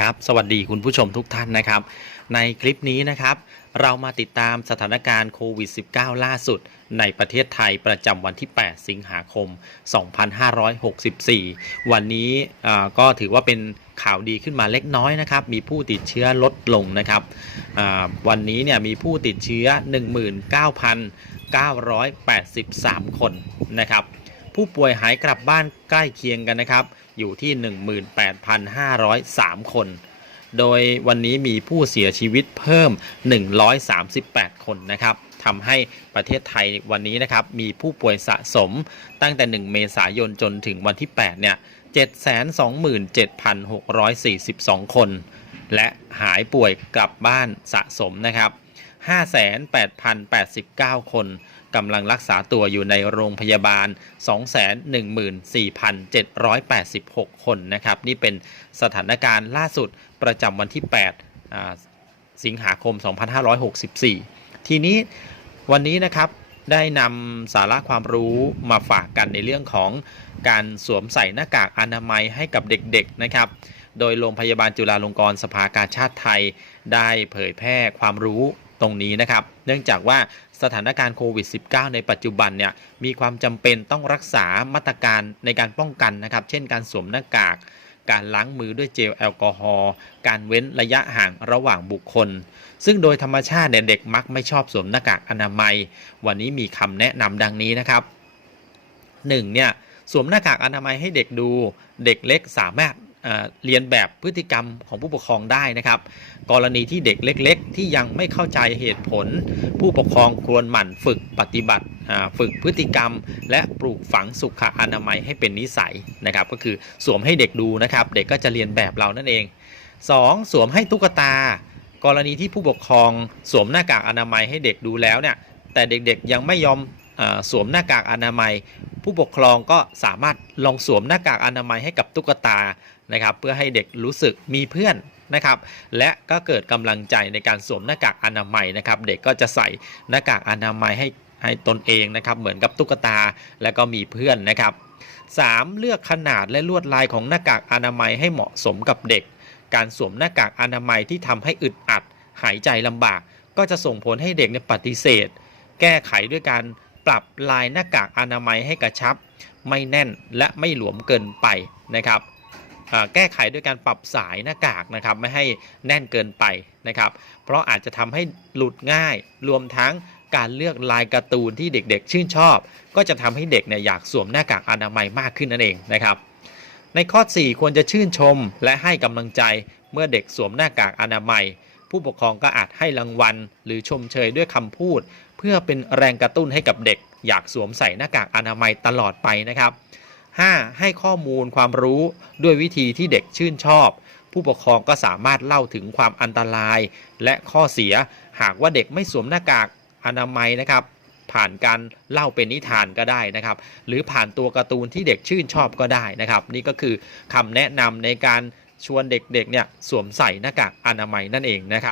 ครับสวัสดีคุณผู้ชมทุกท่านนะครับ ในคลิปนี้นะครับ เรามาติดตามสถานการณ์โควิด -19 ล่าสุด ในประเทศไทยประจำวันที่ 8 สิงหาคม 2564 วันนี้ก็ถือว่าเป็นข่าวดีขึ้นมาเล็กน้อยนะครับ มีผู้ติดเชื้อลดลงนะครับวันนี้เนี่ยมีผู้ติดเชื้อ 19,983 คนนะครับ ผู้ป่วยหายกลับบ้านใกล้เคียงกันนะครับ อยู่ที่ 18,503 คน โดยวันนี้มีผู้เสียชีวิตเพิ่ม 138 คนนะครับทำให้ประเทศไทยวันนี้นะครับ มีผู้ป่วยสะสมตั้งแต่ 1 เมษายนจนถึงวันที่ 8 เนี่ย 727,642 คน และหายป่วยกลับบ้านสะสมนะครับ 58,089 คน กำลังรักษาตัวอยู่ในโรงพยาบาล 214,786 คนนะครับ นี่เป็นสถานการณ์ล่าสุดประจำวันที่ 8 สิงหาคม 2564 ทีนี้วันนี้นะครับได้นำสาระความรู้มาฝากกันในเรื่องของการสวมใส่หน้ากากอนามัยให้กับเด็กๆนะครับ โดยโรงพยาบาลจุฬาลงกรณ์สภากาชาติไทย ได้เผยแพร่ความรู้ ตรงนี้นะครับ เนื่องจากว่าสถานการณ์โควิด -19 ในปัจจุบันเนี่ยมีความจำเป็นต้องรักษามาตรการในการป้องกันนะครับ เช่นการสวมหน้ากาก การล้างมือด้วยเจลแอลกอฮอล์การเว้นระยะห่างระหว่างบุคคล ซึ่งโดยธรรมชาติเด็กมักไม่ชอบสวมหน้ากากอนามัย วันนี้มีคำแนะนำดังนี้นะครับ 1. เนี่ยสวมหน้ากากอนามัยให้เด็กดู เด็กเล็กสามารถ เรียนแบบพฤติกรรมของผู้ปกครองได้นะครับ กรณีที่เด็กเล็ก ๆ ที่ยังไม่เข้าใจเหตุผล ผู้ปกครองควรหมั่นฝึกปฏิบัติฝึกพฤติกรรม และปลูกฝังสุขอนามัยให้เป็นนิสัยนะครับ ก็คือสวมให้เด็กดูนะครับ เด็กก็จะเรียนแบบเรานั่นเอง 2. สวมให้ตุ๊กตา กรณีที่ผู้ปกครองสวมหน้ากากอนามัยให้เด็กดูแล้วเนี่ยแต่เด็กๆยังไม่ยอมอสวมหน้ากากอนามัย ผู้ปกครองก็สามารถลองสวมหน้ากากอนามัยให้กับตุ๊กตานะครับ เพื่อให้เด็กรู้สึกมีเพื่อนนะครับ และก็เกิดกำลังใจในการสวมหน้ากากอนามัยนะครับ เด็กก็จะใส่หน้ากากอนามัยให้ให้ตนเองนะครับ เหมือนกับตุ๊กตาและก็มีเพื่อนนะครับ 3. เลือกขนาดและลวดลายของหน้ากากอนามัยให้เหมาะสมกับเด็ก การสวมหน้ากากอนามัยที่ทำให้อึดอัด หายใจลำบาก ก็จะส่งผลให้เด็กเนี่ยปฏิเสธ แก้ไขด้วยการ ปรับลายหน้ากากอนามัยให้กระชับ ไม่แน่นและไม่หลวมเกินไปนะครับแก้ไขด้วยการปรับสายหน้ากากนะครับไม่ให้แน่นเกินไปนะครับ เพราะอาจจะทำให้หลุดง่ายรวมทั้งการเลือกลายการ์ตูนที่เด็กๆ ชื่นชอบ ก็จะทำให้เด็กเนี่ยอยากสวมหน้ากากอนามัยมากขึ้นนั่นเองนะครับ ในข้อ 4 ควรจะชื่นชมและให้กำลังใจเมื่อเด็กสวมหน้ากากอนามัย ผู้ปกครองก็อาจให้รางวัล หรือชมเชยด้วยคำพูด เพื่อเป็นแรงกระตุ้นให้กับเด็ก อยากสวมใส่หน้ากากอนามัยตลอดไปนะครับ 5. ให้ข้อมูลความรู้ด้วยวิธีที่เด็กชื่นชอบ ผู้ปกครองก็สามารถเล่าถึงความอันตราย และข้อเสียหากว่าเด็กไม่สวมหน้ากากอนามัยนะครับ ผ่านการเล่าเป็นนิทานก็ได้นะครับ หรือผ่านตัวการ์ตูนที่เด็กชื่นชอบก็ได้นะครับ นี่ก็คือคำแนะนำในการ ชวนเด็กๆเนี่ยสวมใส่หน้ากากอนามัยนั่นเองนะครับ